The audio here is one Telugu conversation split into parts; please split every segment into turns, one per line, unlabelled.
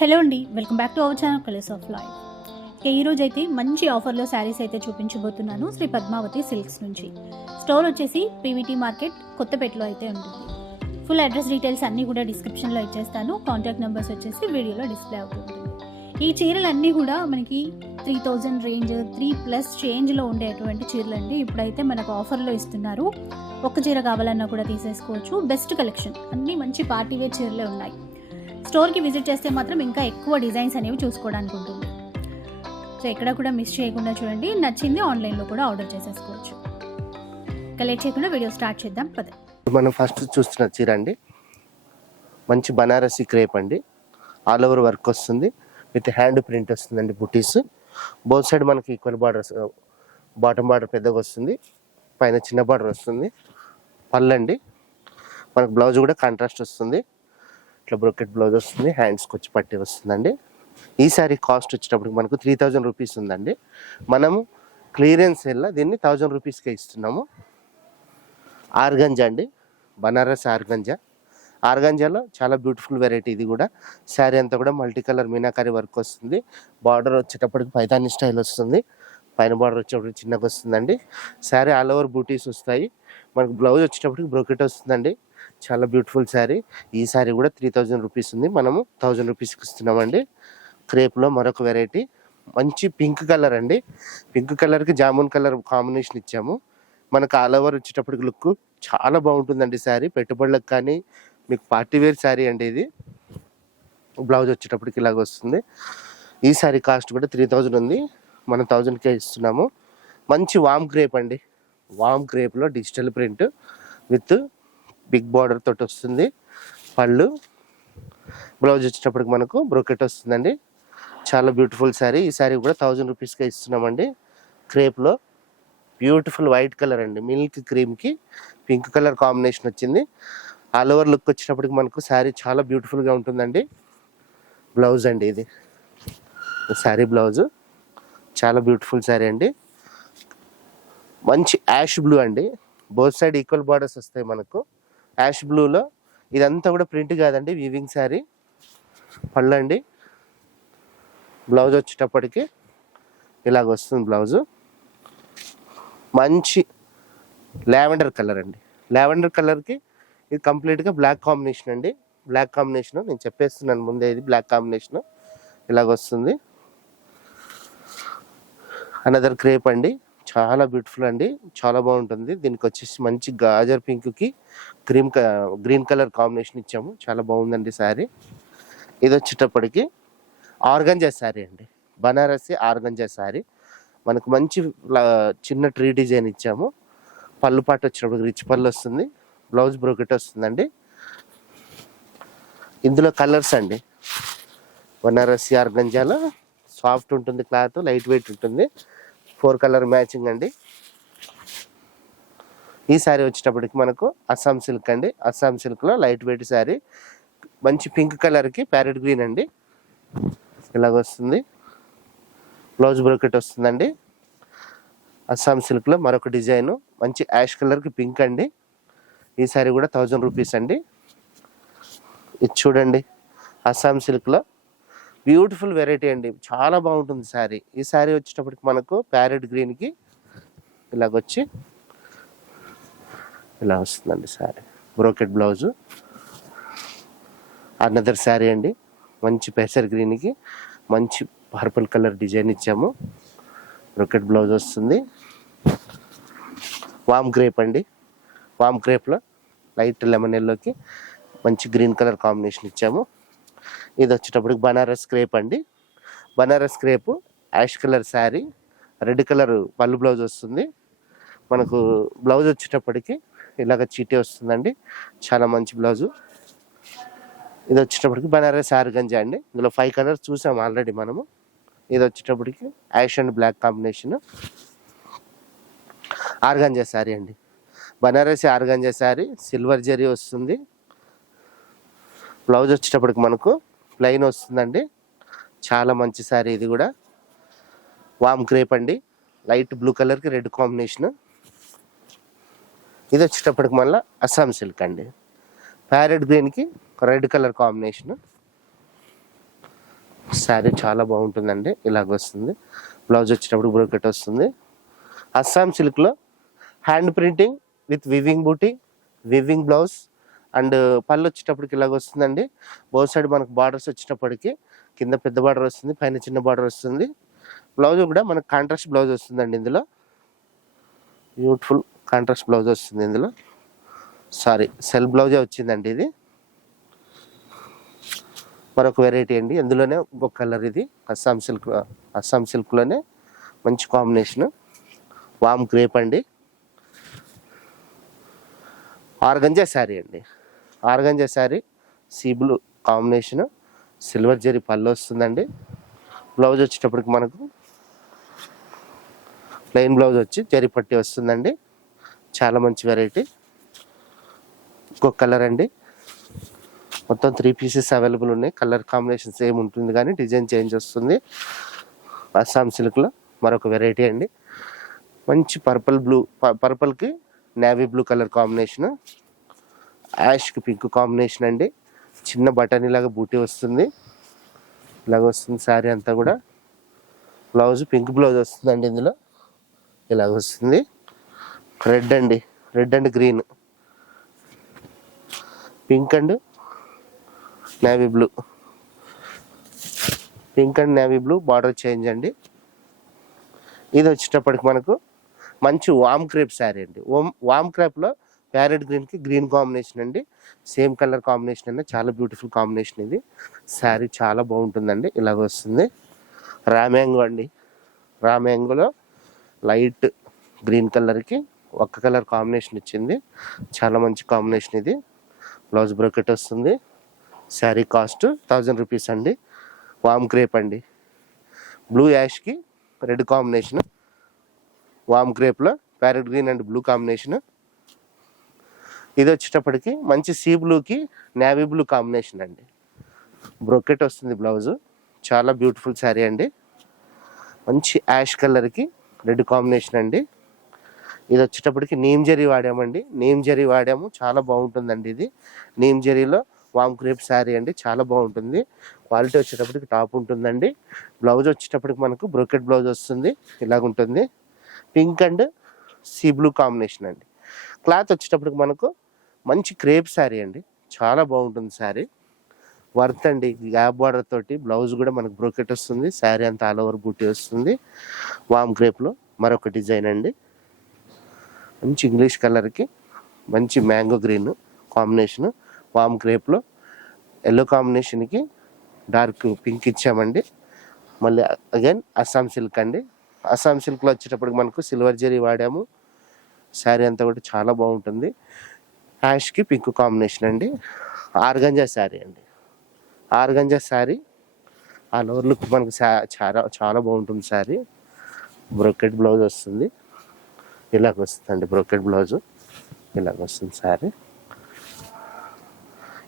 హలో అండి welcome back to our channel colours of life ఇక ఈ రోజు అయితే మంచి ఆఫర్లో శారీస్ అయితే చూపించబోతున్నాను శ్రీ పద్మావతి సిల్క్స్ నుంచి. స్టోర్ వచ్చేసి పీవీటీ మార్కెట్ కొత్తపేటలో అయితే ఉంటుంది. ఫుల్ అడ్రస్ డీటెయిల్స్ అన్నీ కూడా డిస్క్రిప్షన్లో ఇచ్చేస్తాను. కాంటాక్ట్ నెంబర్స్ వచ్చేసి వీడియోలో డిస్ప్లే అవుతుంది. ఈ చీరలన్నీ కూడా మనకి three thousand range three plus చేంజ్లో ఉండేటువంటి చీరలు అండి ఇప్పుడైతే మనకు ఆఫర్లో ఇస్తున్నారు. ఒక్క చీర కావాలన్నా కూడా తీసేసుకోవచ్చు. Best collection. అన్నీ మంచి పార్టీవేర్ చీరలే ఉన్నాయి. స్టోర్కి విజిట్ చేస్తే మాత్రం ఇంకా ఎక్కువ డిజైన్స్ అనేవి చూసుకోవడానికి ఉంటుంది. సో ఎక్కడ కూడా మిస్ చేయకుండా చూడండి. నచ్చింది ఆన్లైన్లో కూడా ఆర్డర్ చేసేసుకోవచ్చు. కలెక్ట్ లేట్ చేయకుండా వీడియో స్టార్ట్ చేద్దాం. పదే.
మనం ఫస్ట్ చూస్తున్న చీర అండి. మంచి బనారసి క్రేప్ అండి. ఆల్ ఓవర్ వర్క్ వస్తుంది. విత్ హ్యాండ్ ప్రింట్ వస్తుందండి బుటీస్. బోత్ సైడ్ మనకి ఈక్వల్ బార్డర్ బాటమ్ బార్డర్ పెద్దగా వస్తుంది. పైన చిన్న బార్డర్ వస్తుంది. పళ్ళండి మనకు బ్లౌజ్ కూడా కాంట్రాస్ట్ వస్తుంది. ఇట్లా బ్రొకెట్ బ్లౌజ్ వస్తుంది హ్యాండ్స్కి వచ్చి పట్టి వస్తుందండి. ఈ సారీ కాస్ట్ వచ్చేటప్పటికి మనకు త్రీ థౌజండ్ రూపీస్ ఉందండి. మనము క్లియరెన్స్ వెళ్ళ దీన్ని థౌజండ్ రూపీస్కే ఇస్తున్నాము. ఆర్గంజా అండి బనారస్ ఆర్గంజా. ఆర్గంజాలో చాలా బ్యూటిఫుల్ వెరైటీ ఇది కూడా. శారీ అంతా కూడా మల్టీ కలర్ మీనాకారి వర్క్ వస్తుంది. బార్డర్ వచ్చేటప్పటికి పైతాని స్టైల్ వస్తుంది. పైన బార్డర్ వచ్చేటప్పటికి చిన్నగా వస్తుందండి. శారీ ఆల్ ఓవర్ బూటీస్ వస్తాయి. మనకు బ్లౌజ్ వచ్చేటప్పటికి బ్రోకెట్ వస్తుందండి. చాలా బ్యూటిఫుల్ శారీ ఈ శారీ కూడా త్రీ థౌజండ్ రూపీస్ ఉంది. మనము థౌజండ్ రూపీస్కి ఇస్తున్నామండి. క్రేప్లో మరొక వెరైటీ మంచి పింక్ కలర్ అండి. పింక్ కలర్కి జామున్ కలర్ కాంబినేషన్ ఇచ్చాము. మనకు ఆల్ ఓవర్ వచ్చేటప్పటికి లుక్ చాలా బాగుంటుందండి శారీ పెట్టుబడులకు కానీ మీకు పార్టీ వేర్ శారీ అండి ఇది. బ్లౌజ్ వచ్చేటప్పటికి ఇలాగ వస్తుంది. ఈ శారీ కాస్ట్ కూడా త్రీ థౌజండ్ ఉంది. మనం థౌజండ్కే ఇస్తున్నాము. మంచి వామ్ క్రేప్ అండి. వామ్ క్రేప్లో digital print with big border తోటి వస్తుంది. పళ్ళు. బ్లౌజ్ వచ్చేటప్పటికి మనకు బ్రోకెట్ వస్తుందండి. చాలా బ్యూటిఫుల్ శారీ. ఈ శారీ కూడా థౌజండ్ రూపీస్కే ఇస్తున్నామండి. క్రేప్లో. బ్యూటిఫుల్ వైట్ కలర్ అండి. మిల్క్ క్రీమ్కి పింక్ కలర్ కాంబినేషన్ వచ్చింది. ఆల్ ఓవర్ లుక్ వచ్చేటప్పటికి మనకు శారీ చాలా బ్యూటిఫుల్గా ఉంటుందండి. బ్లౌజ్ అండి ఇది. శారీ బ్లౌజ్. చాలా బ్యూటిఫుల్ శారీ అండి. మంచి యాష్ బ్లూ అండి. బోత్ సైడ్ ఈక్వల్ బార్డర్స్ వస్తాయి మనకు. యాష్ బ్లూలో. ఇదంతా కూడా ప్రింట్ కాదండి వీవింగ్ శారీ పళ్ళండి. బ్లౌజ్ వచ్చేటప్పటికి ఇలాగ వస్తుంది బ్లౌజు. మంచి లావెండర్ కలర్ అండి. లావెండర్ కలర్కి ఇది కంప్లీట్గా బ్లాక్ కాంబినేషన్ అండి. బ్లాక్ కాంబినేషన్ నేను చెప్పేస్తున్నాను ముందే ఇది బ్లాక్ కాంబినేషన్. ఇలాగ వస్తుంది. అనదర్ క్రేప్ అండి. చాలా బ్యూటిఫుల్ అండి. చాలా బాగుంటుంది. దీనికి వచ్చేసి మంచి గాజర్ పింక్కి క్రీమ్ గ్రీన్ కలర్ కాంబినేషన్ ఇచ్చాము. చాలా బాగుందండి శారీ ఇది వచ్చేటప్పటికి ఆర్గంజా శారీ అండి. బనారసి ఆర్గంజా శారీ మనకు మంచి చిన్న ట్రీ డిజైన్ ఇచ్చాము. పళ్ళు పాటు వచ్చినప్పుడు రిచ్ పళ్ళు వస్తుంది. బ్లౌజ్ బ్రోకెట్ వస్తుందండి. ఇందులో కలర్స్ అండి. బనారసి ఆర్గంజాలో సాఫ్ట్ ఉంటుంది క్లాత్ లైట్ వెయిట్ ఉంటుంది. ఫోర్ కలర్ మ్యాచింగ్ అండి. ఈ శారీ వచ్చేటప్పటికి మనకు అస్సాం సిల్క్ అండి. అస్సాం సిల్క్లో లైట్ వెయిట్ శారీ మంచి పింక్ కలర్కి ప్యారెట్ గ్రీన్ అండి. ఇలాగొస్తుంది బ్లౌజ్ బ్రోకెట్ వస్తుందండి. అస్సాం సిల్క్లో మరొక డిజైను. మంచి యాష్ కలర్కి పింక్ అండి. ఈ శారీ కూడా థౌజండ్ రూపీస్ అండి. ఇది చూడండి. అస్సాం సిల్క్లో బ్యూటిఫుల్ వెరైటీ అండి. చాలా బాగుంటుంది శారీ. ఈ శారీ వచ్చేటప్పటికి మనకు ప్యారెట్ గ్రీన్కి ఇలాగొచ్చి ఇలా వస్తుందండి sari. Brocade blouse. Another sari అండి. మంచి పెసర్ గ్రీన్కి మంచి పర్పుల్ కలర్ డిజైన్ ఇచ్చాము. బ్రోకెట్ బ్లౌజ్ వస్తుంది. వామ్ గ్రేప్ అండి. వామ్ గ్రేప్లో లైట్ లెమన్ ఎల్లోకి మంచి గ్రీన్ కలర్ కాంబినేషన్ ఇచ్చాము. ఇది వచ్చేటప్పటికి బనారస్ క్రేప్ అండి. Banaras crepe ash colour sari red colour పళ్ళు బ్లౌజ్ వస్తుంది. మనకు బ్లౌజ్ వచ్చేటప్పటికి ఇలాగ చీటీ వస్తుందండి. చాలా మంచి బ్లౌజు. ఇది వచ్చేటప్పటికి బనారస్ ఆర్గంజా అండి. ఇందులో ఫైవ్ కలర్స్ చూసాం ఆల్రెడీ మనము. ఇది వచ్చేటప్పటికి ash and black combination. Organza sari అండి. బనారసి ఆర్గంజా శారీ సిల్వర్ జరీ వస్తుంది. బ్లౌజ్ వచ్చేటప్పటికి మనకు లైన్ వస్తుందండి. చాలా మంచి శారీ ఇది కూడా. వామ్ క్రేప్ అండి. లైట్ బ్లూ కలర్కి రెడ్ కాంబినేషన్ ఇది వచ్చేటప్పటికి మళ్ళీ అస్సాం సిల్క్ అండి. ప్యారెట్ గ్రీన్కి రెడ్ కలర్ కాంబినేషన్ శారీ చాలా బాగుంటుందండి. ఇలాగ వస్తుంది. బ్లౌజ్ వచ్చేటప్పుడు బ్రోకెట్ వస్తుంది. అస్సాం సిల్క్లో hand printing with weaving booty weaving blouse and పళ్ళు వచ్చేటప్పటికి ఇలాగ వస్తుందండి. బోత్ సైడ్ మనకు బార్డర్స్ వచ్చేటప్పటికి కింద పెద్ద బార్డర్ వస్తుంది పైన చిన్న బార్డర్ వస్తుంది. బ్లౌజ్ కూడా మనకు కాంట్రాస్ట్ బ్లౌజ్ వస్తుందండి ఇందులో. బ్యూటిఫుల్ కాంట్రాస్ట్ బ్లౌజ్ వస్తుంది ఇందులో. సారీ సెల్ బ్లౌజే వచ్చిందండి ఇది. మరొక వెరైటీ అండి. ఇందులోనే ఒక కలర్ ఇది అస్సాం సిల్క్ అస్సాం సిల్క్లోనే మంచి కాంబినేషన్. వామ్ గ్రేప్ అండి. ఆర్గంజా శారీ అండి. Organza sari sea blue combination. Silver zari పళ్ళు వస్తుందండి. బ్లౌజ్ వచ్చేటప్పటికి మనకు ప్లెయిన్ బ్లౌజ్ వచ్చి జరీ పట్టి వస్తుందండి. చాలా మంచి వెరైటీ. ఇంకొక కలర్ అండి. మొత్తం త్రీ పీసెస్ అవైలబుల్ ఉన్నాయి. కలర్ కాంబినేషన్ సేమ్ ఉంటుంది కానీ డిజైన్ చేంజ్ వస్తుంది. అస్సాం సిల్క్లో మరొక వెరైటీ అండి. మంచి పర్పుల్ బ్లూ పర్పుల్కి నేవీ బ్లూ కలర్ కాంబినేషన్. యాష్కి పింక్ కాంబినేషన్ అండి. చిన్న బటన్ లాగా బూటీ వస్తుంది. ఇలాగ వస్తుంది శారీ అంతా కూడా. బ్లౌజ్ పింక్ బ్లౌజ్ వస్తుందండి ఇందులో. ఇలాగ వస్తుంది. రెడ్ అండి. Red and green. Pink and navy blue. Pink and navy blue border change అండి. ఇది వచ్చేటప్పటికి మనకు మంచి వామ్ క్రేప్ శారీ అండి. వామ్ వామ్ క్రేప్లో ప్యారెట్ గ్రీన్కి గ్రీన్ కాంబినేషన్ అండి. సేమ్ కలర్ కాంబినేషన్ అండి చాలా బ్యూటిఫుల్ కాంబినేషన్ ఇది. శారీ చాలా బాగుంటుందండి. ఇలాగ వస్తుంది. రామ్యాంగో అండి. రామ్యాంగోలో లైట్ గ్రీన్ కలర్కి ఒక్క కలర్ కాంబినేషన్ ఇచ్చింది. చాలా మంచి కాంబినేషన్ ఇది. బ్లౌజ్ బ్రోకెట్ వస్తుంది. శారీ కాస్ట్ థౌజండ్ రూపీస్ అండి. వామ్ క్రేప్ అండి. బ్లూ యాష్కి red combination. Warm క్రేప్లో parrot green and blue combination. ఇది వచ్చేటప్పటికి మంచి సీ బ్లూకి నేవీ బ్లూ కాంబినేషన్ అండి. బ్రొకెట్ వస్తుంది బ్లౌజు. చాలా బ్యూటిఫుల్ శారీ అండి. మంచి యాష్ కలర్కి రెడ్ కాంబినేషన్ అండి. ఇది వచ్చేటప్పటికి నీమ్ జరీ వాడామండి. నీమ్ జరీ వాడాము. చాలా బాగుంటుందండి ఇది. నీమ్ జరీలో వామ్ క్రేప్ శారీ అండి. చాలా బాగుంటుంది. క్వాలిటీ వచ్చేటప్పటికి టాప్ ఉంటుందండి. బ్లౌజ్ వచ్చేటప్పటికి మనకు బ్రొకెట్ బ్లౌజ్ వస్తుంది. ఇలాగుంటుంది. Pink and sea blue combination అండి. క్లాత్ వచ్చేటప్పటికి మనకు మంచి క్రేప్ శారీ అండి. చాలా బాగుంటుంది శారీ. వర్త్ అండి. గ్యాప్ బార్డర్ తోటి బ్లౌజ్ కూడా మనకు బ్రోకెట్ వస్తుంది. శారీ అంతా ఆల్ ఓవర్ బూటీ వస్తుంది. వామ్ క్రేప్లో మరొక డిజైన్ అండి. మంచి ఇంగ్లీష్ కలర్కి మంచి మ్యాంగో గ్రీన్ కాంబినేషన్ వామ్ క్రేప్లో ఎల్లో కాంబినేషన్కి డార్క్ పింక్ ఇచ్చామండి. మళ్ళీ అగైన్ అస్సాం సిల్క్ అండి. అస్సాం సిల్క్లో వచ్చేటప్పటికి మనకు సిల్వర్ జరీ వాడాము. శారీ అంతా కూడా చాలా బాగుంటుంది. యాష్కి పింక్ కాంబినేషన్ అండి. ఆర్గంజా శారీ అండి. ఆర్గంజా శారీ. ఆ లోవర్ లుక్ మనకు చాలా చాలా బాగుంటుంది శారీ. బ్రోకెట్ బ్లౌజ్ వస్తుంది. ఇలాగ వస్తుందండి బ్రోకెట్ బ్లౌజు ఇలాగ వస్తుంది శారీ.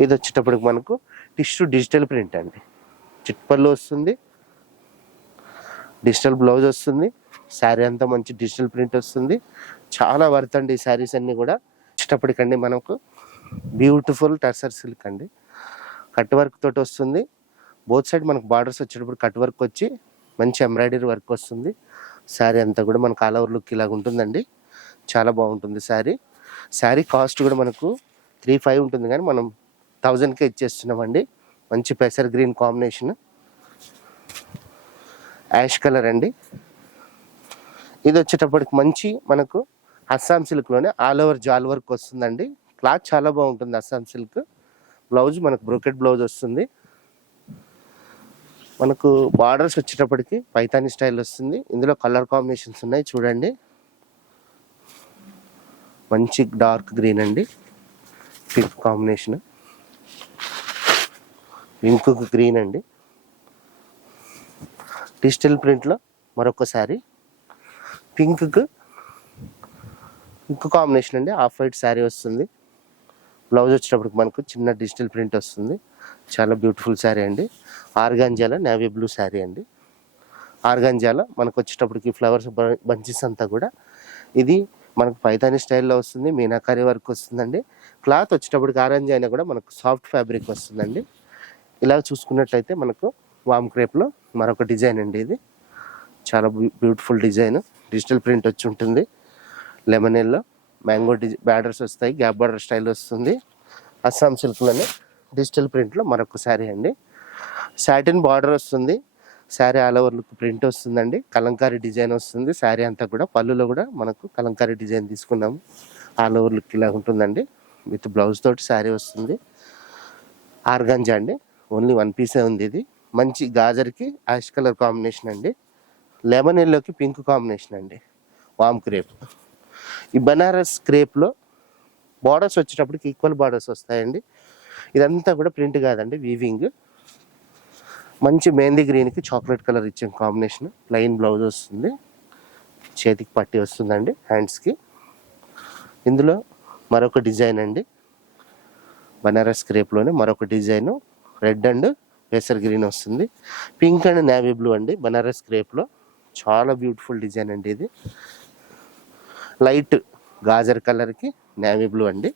ఇది వచ్చేటప్పటికి మనకు టిష్యూ డిజిటల్ ప్రింట్ అండి. చిట్పల్లు వస్తుంది. డిజిటల్ బ్లౌజ్ వస్తుంది. శారీ అంతా మంచి డిజిటల్ ప్రింట్ వస్తుంది. చాలా వర్త్ అండి ఈ శారీస్ అన్నీ కూడా. ఇష్టపడికండి మనకు బ్యూటిఫుల్ టర్సర్ సిల్క్ అండి. కట్ వర్క్ తోటి వస్తుంది. బోత్ సైడ్ మనకు బార్డర్స్ వచ్చేటప్పుడు కట్ వర్క్ వచ్చి మంచి ఎంబ్రాయిడరీ వర్క్ వస్తుంది. శారీ అంతా కూడా మనకు ఆల్ ఓవర్ లుక్ ఇలాగ ఉంటుందండి. చాలా బాగుంటుంది శారీ. శారీ కాస్ట్ కూడా మనకు త్రీ ఫైవ్ ఉంటుంది కానీ మనం థౌజండ్కే ఇచ్చేస్తున్నామండి. మంచి పెసర్ గ్రీన్ కాంబినేషన్. యాష్ కలర్ అండి. ఇది వచ్చేటప్పటికి మంచి మనకు అస్సాం సిల్క్లోనే ఆల్ ఓవర్ జాల్ వర్క్ వస్తుందండి. క్లాత్ చాలా బాగుంటుంది అస్సాం సిల్క్. బ్లౌజ్ మనకు బ్రోకెట్ బ్లౌజ్ వస్తుంది. మనకు బార్డర్స్ వచ్చేటప్పటికి పైతాని స్టైల్ వస్తుంది. ఇందులో కలర్ కాంబినేషన్స్ ఉన్నాయి చూడండి. మంచి డార్క్ గ్రీన్ అండి. Pink combination. పింక్ గ్రీన్ అండి. డిజిటల్ ప్రింట్లో మరొకసారి. పింక్కు ఇంకో కాంబినేషన్ అండి ఆఫ్ వైట్ శారీ వస్తుంది. బ్లౌజ్ వచ్చేటప్పటికి మనకు చిన్న డిజిటల్ ప్రింట్ వస్తుంది. చాలా బ్యూటిఫుల్ శారీ అండి. ఆర్గాంజాల నేవీ బ్లూ శారీ అండి. ఆర్గాంజాల మనకు వచ్చేటప్పటికి ఫ్లవర్స్ బంచెస్ అంతా కూడా. ఇది మనకు పైతాని స్టైల్లో వస్తుంది మీనాకారి వర్క్ వస్తుందండి. క్లాత్ వచ్చేటప్పటికి ఆరెంజ్ అయినా కూడా మనకు సాఫ్ట్ ఫ్యాబ్రిక్ వస్తుందండి. ఇలా చూసుకున్నట్లయితే మనకు వామ్ క్రేప్లో మరొక డిజైన్ అండి ఇది. చాలా బ్యూటిఫుల్ డిజైన్. డిజిటల్ ప్రింట్ వచ్చి ఉంటుంది. లెమన్ ఎల్లో మ్యాంగో డిజై బ్యాడర్స్ వస్తాయి గ్యాప్ బార్డర్ స్టైల్ వస్తుంది. అస్సాం సిల్క్లోనే డిజిటల్ ప్రింట్లో మరొక శారీ అండి. సాటిన్ బార్డర్ వస్తుంది sari all over look print వస్తుందండి. కలంకారీ డిజైన్ వస్తుంది శారీ అంతా కూడా పళ్ళులో కూడా మనకు కలంకారీ డిజైన్ తీసుకున్నాము ఆల్ ఓవర్ లుక్ ఇలా ఉంటుందండి. విత్ బ్లౌజ్ తోటి శారీ వస్తుంది. ఆర్గంజా అండి ఓన్లీ వన్ పీసే ఉంది ఇది. మంచి గాజర్కి యాష్ కలర్ కాంబినేషన్ అండి. లెమన్ ఎల్లోకి పింక్ కాంబినేషన్ అండి. Warm crepe. ఈ బనారస్ క్రేప్లో బార్డర్స్ వచ్చేటప్పటికి ఈక్వల్ బార్డర్స్ వస్తాయండి. ఇదంతా కూడా ప్రింట్ కాదండి వీవింగ్ మంచి మెహందీ గ్రీన్కి చాక్లెట్ కలర్ ఇచ్చిన కాంబినేషన్ ప్లెయిన్ బ్లౌజ్ వస్తుంది. చేతికి పట్టి వస్తుందండి హ్యాండ్స్కి ఇందులో మరొక డిజైన్ అండి. బనారస్ క్రేప్లోనే మరొక డిజైన్ రెడ్ అండ్ పేసర్ గ్రీన్ వస్తుంది. పింక్ అండ్ నేవీ బ్లూ అండి బనారస్ క్రేప్లో. చాలా బ్యూటిఫుల్ డిజైన్ అండి ఇది. లైట్ గాజర్ కలర్కి నేవీ బ్లూ అండి.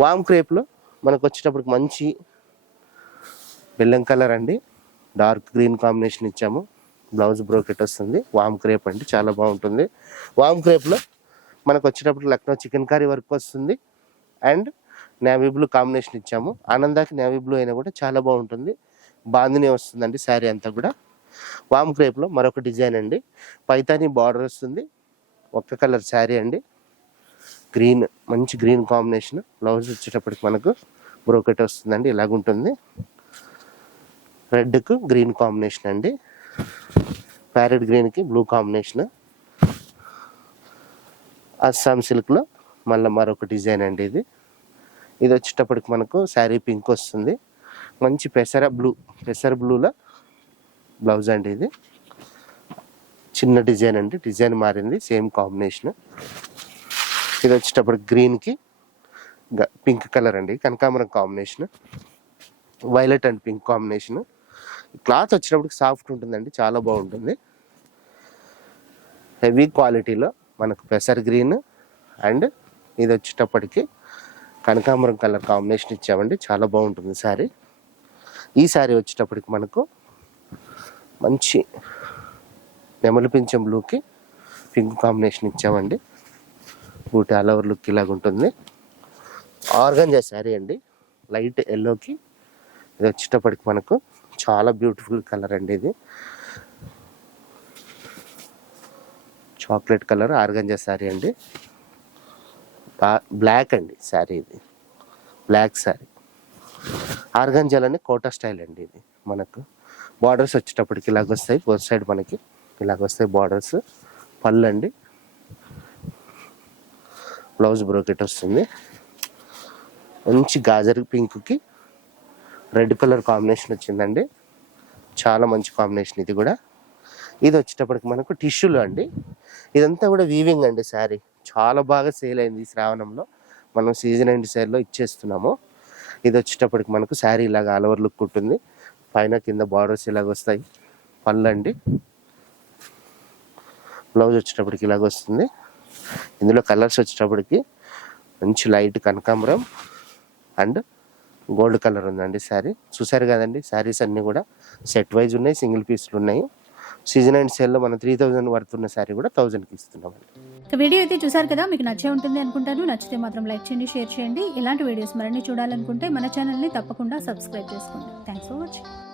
వామ్ క్రేప్లో మనకు వచ్చేటప్పటికి మంచి బెల్లం కలర్ అండి. డార్క్ గ్రీన్ కాంబినేషన్ ఇచ్చాము. బ్లౌజ్ బ్రోకెట్ వస్తుంది. వామ్ క్రేప్ అండి. చాలా బాగుంటుంది. వామ్ క్రేప్లో మనకు వచ్చేటప్పుడు లక్నో చికెన్ కర్రీ వర్క్ వస్తుంది. అండ్ నేవీ బ్లూ కాంబినేషన్ ఇచ్చాము. ఆనందాకి నేవీ బ్లూ అయినా కూడా చాలా బాగుంటుంది. బాందినే వస్తుందండి శారీ అంతా కూడా. వామ్ క్రేప్లో మరొక డిజైన్ అండి. పైతాని బార్డర్ వస్తుంది. ఒక్క కలర్ శారీ అండి. గ్రీన్ మంచి గ్రీన్ కాంబినేషన్. బ్లౌజ్ వచ్చేటప్పటికి మనకు బ్రోకెట్ వస్తుందండి ఇలాగుంటుంది రెడ్కు గ్రీన్ కాంబినేషన్ అండి. ప్యారెట్ గ్రీన్కి బ్లూ కాంబినేషన్. అస్సాం సిల్క్లో మళ్ళీ మరొక డిజైన్ అండి ఇది. ఇది వచ్చేటప్పటికి మనకు శారీ పింక్ వస్తుంది. మంచి పెసర బ్లూ పెసర బ్లూలో బ్లౌజ్ అండి ఇది. చిన్న డిజైన్ అండి. డిజైన్ మారింది. Same combination. ఇది వచ్చేటప్పటికి గ్రీన్కి పింక్ కలర్ అండి. కనకాంబరం combination. Violet and pink combination. Cloth వచ్చినప్పటికి సాఫ్ట్ ఉంటుందండి. చాలా బాగుంటుంది. హెవీ క్వాలిటీలో మనకు పెసర్ గ్రీన్ అండ్ ఇది వచ్చేటప్పటికి కనకాంబరం కలర్ కాంబినేషన్ ఇచ్చామండి. చాలా బాగుంటుంది శారీ ఈ శారీ వచ్చేటప్పటికి మనకు మంచి నెమలి పింఛం బ్లూకి పింక్ కాంబినేషన్ ఇచ్చామండి. బూటి ఆల్ ఓవర్ లుక్ ఇలాగ ఉంటుంది. ఆర్గంజా శారీ అండి. లైట్ ఎల్లోకి ఇది వచ్చేటప్పటికి మనకు చాలా బ్యూటిఫుల్ కలర్ అండి ఇది. చాక్లెట్ కలర్ ఆర్గంజా శారీ అండి. బ్లాక్ అండి శారీ ఇది. బ్లాక్ శారీ. ఆర్గంజాలని కోటా స్టైల్ అండి ఇది మనకు. బార్డర్స్ వచ్చేటప్పటికి ఇలాగ వస్తాయి. బోత్ సైడ్ మనకి ఇలాగ వస్తాయి బార్డర్స్ పళ్ళు అండి బ్లౌజ్ బ్రోకెట్ వస్తుంది. మంచి గాజర్ పింక్కి రెడ్ కలర్ కాంబినేషన్ వచ్చిందండి. చాలా మంచి కాంబినేషన్ ఇది కూడా. ఇది వచ్చేటప్పటికి మనకు టిష్యూలు అండి. ఇదంతా కూడా వీవింగ్ అండి శారీ. చాలా బాగా సేల్ అయింది ఈ శ్రావణంలో. మనం సీజన్ అండ్ సేల్లో ఇచ్చేస్తున్నాము. ఇది వచ్చేటప్పటికి మనకు శారీ ఇలాగ ఆల్ ఓవర్ లుక్ ఉంటుంది. పైన కింద బార్డర్స్ ఇలాగ వస్తాయి. పళ్ళు అండి బ్లౌజ్ వచ్చేటప్పటికి ఇలాగ వస్తుంది. ఇందులో కలర్స్ వచ్చేటప్పటికి మంచి లైట్ కనకాంబరం అండ్ గోల్డ్ కలర్ ఉందండి శారీ. చూసారు కదండి శారీస్ అన్నీ కూడా సెట్ వైజ్ ఉన్నాయి సింగిల్ పీస్లు ఉన్నాయి. సీజన్ అండ్ సేల్లో మనం త్రీ థౌజండ్ వర్త్ ఉన్న శారీ కూడా థౌజండ్కి ఇస్తున్నామండి.
వీడియో అయితే చూసారు కదా మీకు నచ్చే ఉంటుంది అనుకుంటాను. నచ్చితే మాత్రం లైక్ చేయండి షేర్ చేయండి. ఇలాంటి వీడియోస్ మరిన్ని చూడాలనుకుంటే మన ఛానల్ని తప్పకుండా సబ్స్క్రైబ్ చేసుకోండి. Thanks for watching